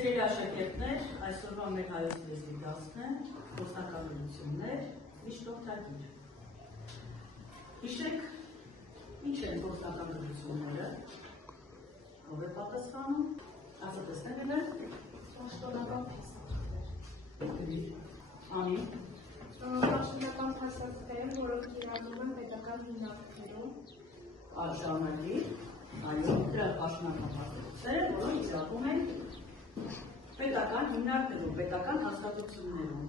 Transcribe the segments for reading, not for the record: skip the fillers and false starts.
Սիրելի աշակերտներ, այսօրվա մեր հայոց լեզվի դասն է գործնականություններ, միշտօգտագիր։ Հիշեք, ինչ են գործնականությունները, ով է պատասխանում, ասատեսները, պաշտոնական փաստաթղթեր։ Անի։ Պաշտոնական փաստաթղթեր, որոնք կիրառվում են պետական հիմնարկներում։ Արժանալի, այո, դրա պաշտոնական փաստաթղթերը, որոնք կիրառվում են պետական հիմնարկներում, պետական հաստատություններում։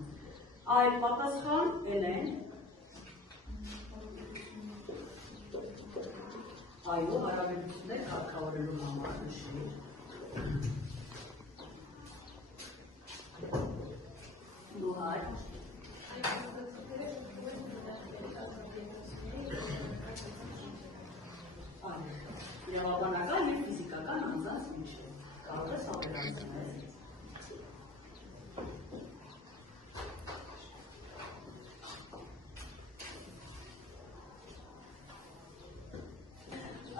Այլ պատասխան են այո, հարաբերություններ կարգավորելու համար նշիր։ Նուհար։ Իրավաբանական և ֆիզիկական անձանց միջև կարող ես ավելացնել։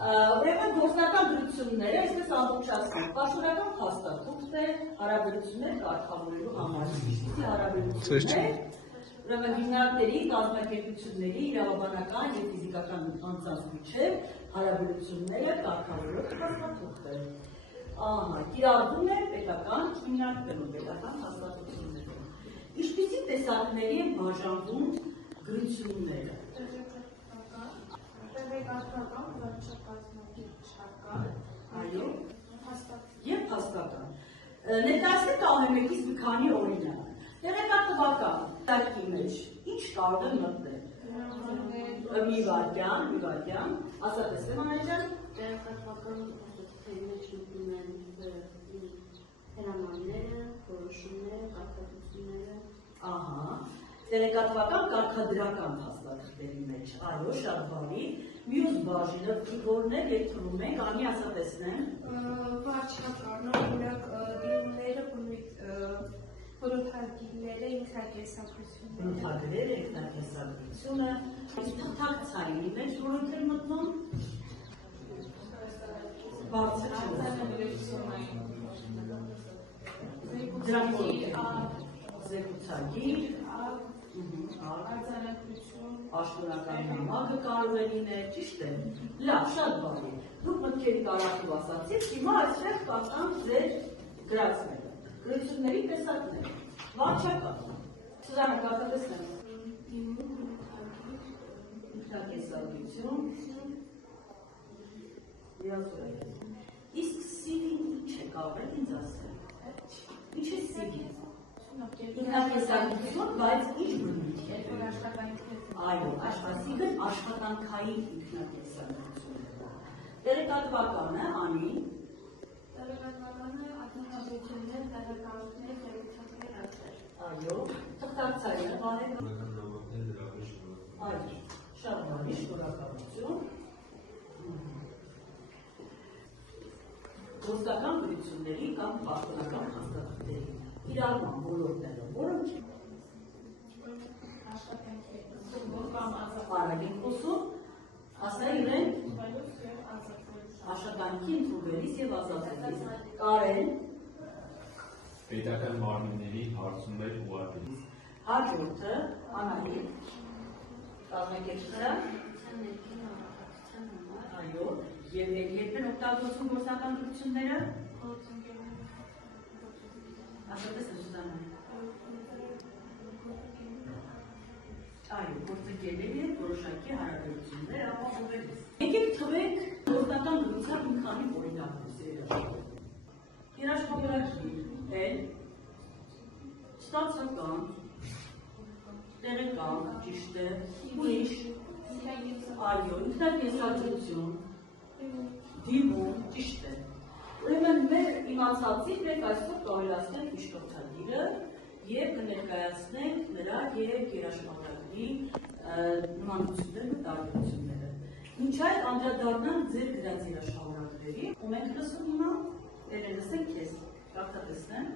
Ուրեմն գործնական դրությունները, այսպես ամբողջացնենք, պաշտոնական փաստաթուղթ է հարաբերություններ կարգավորելու համար։ Ինչպիսի հարաբերություններ, ուրեմն հիմնարկների, կազմակերպությունների, իրավաբանական և ֆիզիկական անձանց միջև հարաբերությունները կարգավորող փաստաթուղթ է։ Կիրառվում է պետական հիմնարկներում, պետական հաստատություններում։ Ինչպիսի տեսակների են բաժանվում գրությունները։ Տեղեկատվական, վարչակազմական, այո, և փաստական։ Ներկայացնենք ամենից մի քանի օրինակ։ Տեղեկատվական տեսակի մեջ ինչ կարող է մտնել։ Մի վայրկյան, ասատեսեմ Անաջան։ Տեղեկատվական փաստաթղթերի մեջ մտնում են հրամանները, որոշումները, կարգադրությունները։ Տեղեկատվական կարգադրական փաստաթղթերի մեջ, այո, շատ բարի, մյուս բաժինը որն է, երբ թվում ենք, անի ասատեսնեմ։ Վարչական, օրինակ դիմումները, բնութագիրները, ինքնակենսագրությունը։ Բնութագրերը, ինքնակենսագրությունը, թղթակցային մեջ որոնք են մտնում։ Բարձր զեկուցագիր, պաշտոնական նամակը կարող է լինել, ճիշտ է։ Լավ, շատ բարի։ Դուք մտքերի տարածով ասացիք, հիմա այստեղ կան ձեր գրածները, գրությունների տեսակները, վարչական։ Սուզաննա, կարտատեսնեմ։ Ինքնակենսագրություն, երազորայել։ Իսկ սիվին ինչ է կարող է ինձ ասել։ Ինչ է սիվին։ Ինքնակենսագրություն, բայց ինչ բնույթ է։ Այո, այսինքն աշխատանքային ինքնակենսագրություն։ Տեղեկատվականը, անի։ Տեղեկատվականը ակնհայտություններ, տեղեկատվություններ, տեղեկատվություններ։ Այո, թղթակցային բարև։ Այո, շատ բարի, շնորհակալություն։ Գործնական գրությունների կամ պաշտոնական հաստատությունների իրարման ոլորտները, որոնք Արագին խոսում, ասա իրեն աշխատանքի ընդունվելիս և ազատվելիս, Կարեն պետական մարմինների հարցումներ ուղարկելիս, հաջորդը, Անահիտ, կազմակերպության, այո, և երբ են օգտագործում գործնական գրությունները, ասատես է Սուզաննա։ Այո, գործընկերների հետ որոշակի հարաբերություններ ապահովելիս։ Եկեք թվեք գործնական գրության մի քանի օրինակներ, սիրելի աշակերտներ։ Երաշխավորագիր, ստացական, տեղեկան, ճիշտ է, ուրիշ, այո, ինքնակենսագրություն, դիմում, ճիշտ է։ Ուրեմն մեր իմացածից մենք այսօր կավելացնենք միշտօգտագիրը և կներկայացնենք նրա և երաշխավորագիրի նմանություններն ու տարբերությունները։ Մինչ այդ անդրադառնանք ձեր գրած երաշխավորագիրերի, ու մենք լսում հիմա, լսենք քեզ, կարդատեսնեմ։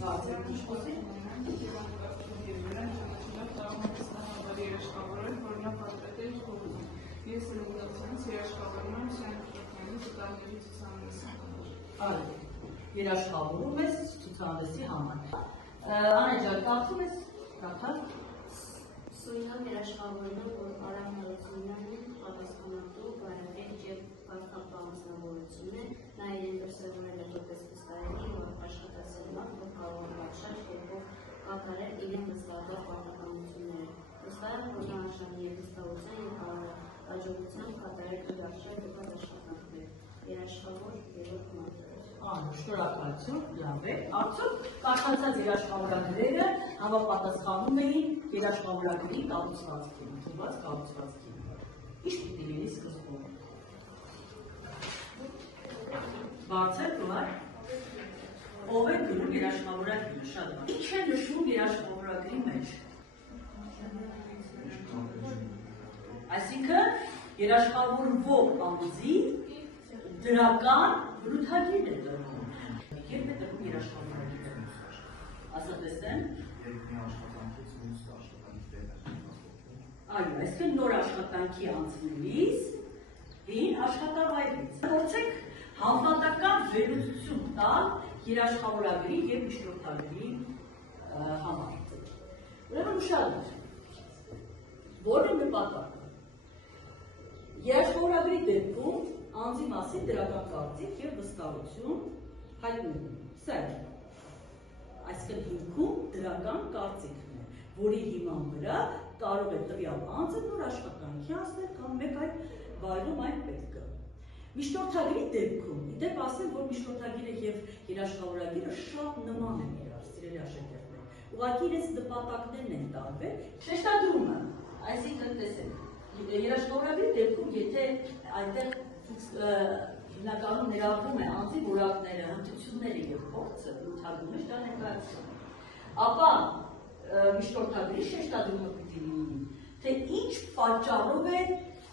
Բարձր, ինչ խոսի։ Ես եմ ուղղացած երաշխավորման շենքերի վտանգների ցուցանմության համար։ Այո, երաշխավորում ես ցուցահանդեսի համար։ Անեջան, կարծում ես, կարդալ։ Սույնան երաշխավորում, որ արագ նորություններն պատասխանատու, բարեկետ և կարգապահանձնավորություն է, նա իրեն դրսևորել է որպես վստահելի և աշխատասերման, որ կարող է պատշաճ կերպով կատարել իրեն վստահող պարտականությունները։ Վստահ եմ, որ նա արժանի է վստահության և հաջողությամբ կատարել իր արժեք տված աշխատանքներ։ Երաշխավոր երրորդ մատը։ Շնորհակալություն, լավ է։ Արդյոք կարդացած երաշխավորագրերը համապատասխանում էին երաշխավորագրի կառուցվածքին, ընդունված կառուցվածքին։ Ինչ պիտի լինի սկզբում։ Բարձր գումար։ Ով է գրում երաշխավորագրի, շատ բան։ Ինչ է նշվում երաշխավորագրի մեջ։ Այսինքն երաշխավորվող անձի դրական բնութագիրն է տրվում։ Երբ է տրվում երաշխավորագիրը։ Ասա տեսնեմ։ Երբ մի աշխատանքից մյուս աշխատանքի տեղ է։ Այո, այսինքն նոր աշխատանքի անցնելիս հին աշխատավայրից։ Փորձեք համապատասխան վերլուծություն տալ երաշխավորագրի եւ միջնորդագրի համար։ Ուրեմն ուշադրություն։ Որն է նպատակը։ Երաշխավորագրի դեպքում անձի մասին դրական կարծիք և վստահություն հայտնում է։ Սա է։ Այսինքն հիմքում դրական կարծիքն է, որի հիման վրա կարող է տվյալ անձը նոր աշխատանքի անցնել կամ մեկ այլ վայրում այն պետք է։ Միջնորդագրի դեպքում, իդեպ ասեմ, որ միջնորդագիրը և երաշխավորագիրը շատ նման են իրար, սիրելի աշակերտներ։ Ուղղակի իրենց նպատակներն են տարբեր։ Շեշտադրումը, այսինքն տեսեք, երաշխավորագրի դեպքում, եթե այնտեղ հիմնականում ներառվում է անձի որակները, հմտությունները և փորձը, բնութագրումը դա ներկայացնում է։ Ապա միջնորդագրի շեշտադրումը պիտի լինի, թե ինչ պատճառով է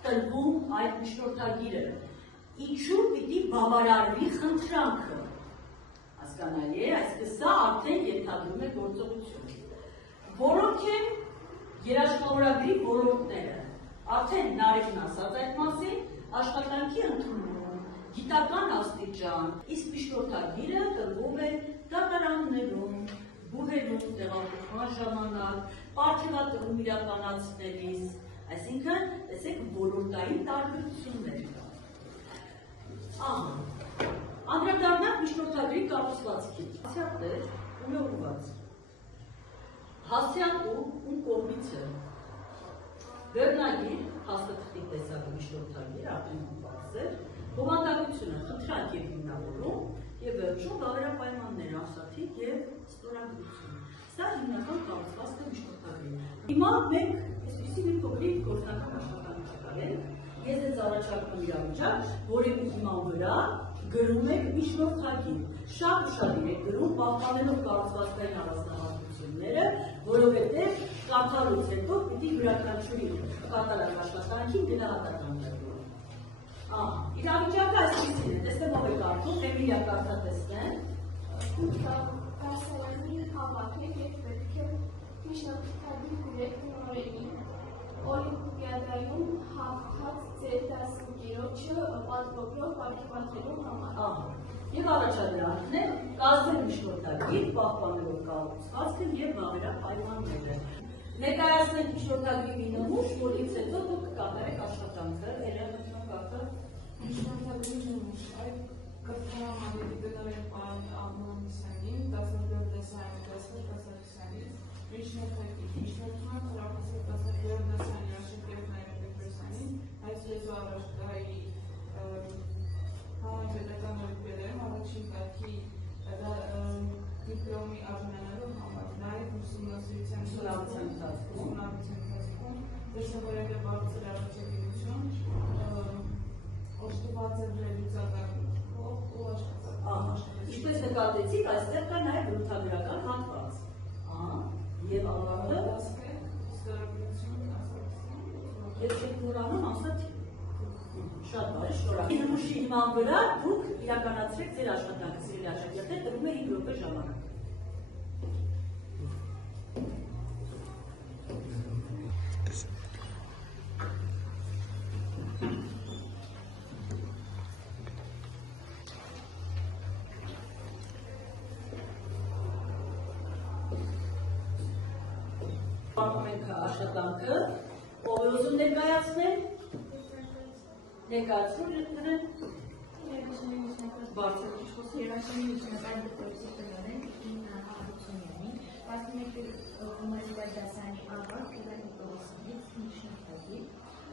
տրվում այդ միջնորդագիրը, ինչու պիտի բավարարվի խնդրանքը, հասկանալի է, այսինքն սա արդեն ենթադրում է գործողություն։ Որոնք են երաշխավորագրի ոլորտները, արդեն Նարեկն ասաց այդ մասին, աշխատանքի ընդունում, գիտական աստիճան, իսկ միջնորդագիրը տրվում է դատարաններում, բուհերում, տեղափոխման ժամանակ, պարգևատրում իրականացնելիս, այսինքն, տեսեք, ոլորտային տարբերություններ կան։ Անդրադառնանք միջնորդագրի կառուցվածքին։ Հասյատներ ում է ուղղված։ Հասյատու ում կողմից է։ Վերնագիր, հաստատքի տեսակը միջնորդագիր, արդեն բարձր, բովանդակությունը, խնդրանք և հիմնավորում և վերջում վավերապայմաններ, ասաթիկ և ստորագրություն։ Սա հիմնական կառուցվածքը միջնորդագրի։ Հիմա մենք այսպիսի մի փոքրիկ գործնական աշխատանք կատարենք, ես ձեզ առաջարկում իրավիճակ, որի հիման վրա գրում եք միջնորդագիր։ Շատ ուշադիր եք գրում, պահպանելով կառուցվածքային առանձնահատկությունները, որովհետև կարդալուց հետո պիտի յուրաքանչյուրի կատարած աշխատանքին գնահատական տրվի։ Իրավիճակը այսպիսին է, տեսնեմ ով է կարդում, Էմիլիա կարդա տեսնեմ։ Դասարանի հավաքեք և պետք է միջնորդագիր գրեք նորերին։ Օլիմպիադայում հաղթած ձեր դասընկերոջը պատվոգրով պարգևատրելու համար։ Եվ առաջադրանքն է կազմել միջնորդագիր, պահպանելով կառուցվածքը և վավերապայմանները։ Ներկայացնել միջնորդագրի մի նմուշ, որից հետո դուք կկատարեք աշխատանքը, Էլենա կարդա։ Միջնորդագրի նմուշ, այդ կրթարամանի գտնվել Ամոնիսյանին, 14 դեսային, 10 դասարիսյանից, միջնորդագիր, միջնորդման խրախուսել 12 դասանի աշակերտ Նայիրը Պետրոսյանին, այս լեզու առաջգահի համապետական օլիմպիադայում առաջին կարգի դիպլոմի արժանանալու համար, նաև ուսումնասիրության ընթացքում դրսևորել է բարձր առաջադիմություն, օժտված է վերլուծակարգով ու աշխատանքով։ Ինչպես նկատեցիք, այստեղ կա նաև բնութագրական հատված։ Եվ ավարտը ստորագրություն, Եվ նորանում ասացի։ Շատ բարի, շնորհակալ։ Նմուշի հիման վրա դուք իրականացրեք ձեր աշխատանքը, սիրելի աշակերտներ, տրվում է 5 րոպե ժամանակ։ Պատմում ենք աշխատանքը, ով է ուզում ներկայացնել, ներկայացնում բարձր քիչ խոսի։ Երաշանի միջնակարգ դպրոցի տնօրեն Իննա Հարությունյանի, 11 գումարի դասարանի ավագ Իվան Նիկոլոսյանից միջնակարգի,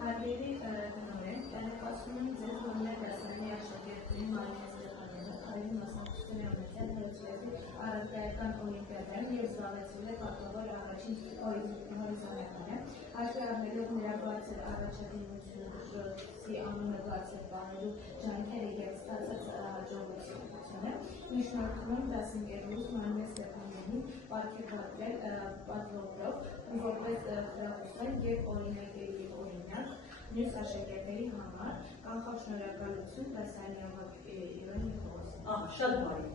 Հարգելի տնօրեն, տեղեկացնում եմ ձեզ, որ մեր դասարանի աշակերտների Մարինե Ստեփանյանը քայլի մասնակցություն է ունեցել հերոսների առարկայական օլիմպիադայում և զբաղեցրել է պատվավոր առաջին հորիզոնականը, հաշվի առնելով նրա բարձր առաջադիմությունը դպրոցի անունը բարձր պահելու ջանքերը և ստացած հաջողությունը, միջնորդում եմ դասընկերուհուս Մարինե Ստեփանյանին պարգևատրել պատվովրով, որպես խրախուսել և օրինակելի օրինակ մյուս աշակերտների համար, կանխավ շնորհակալություն դասարանի ավագ Իվան Նիկոլոսյանին։ Շատ բարի։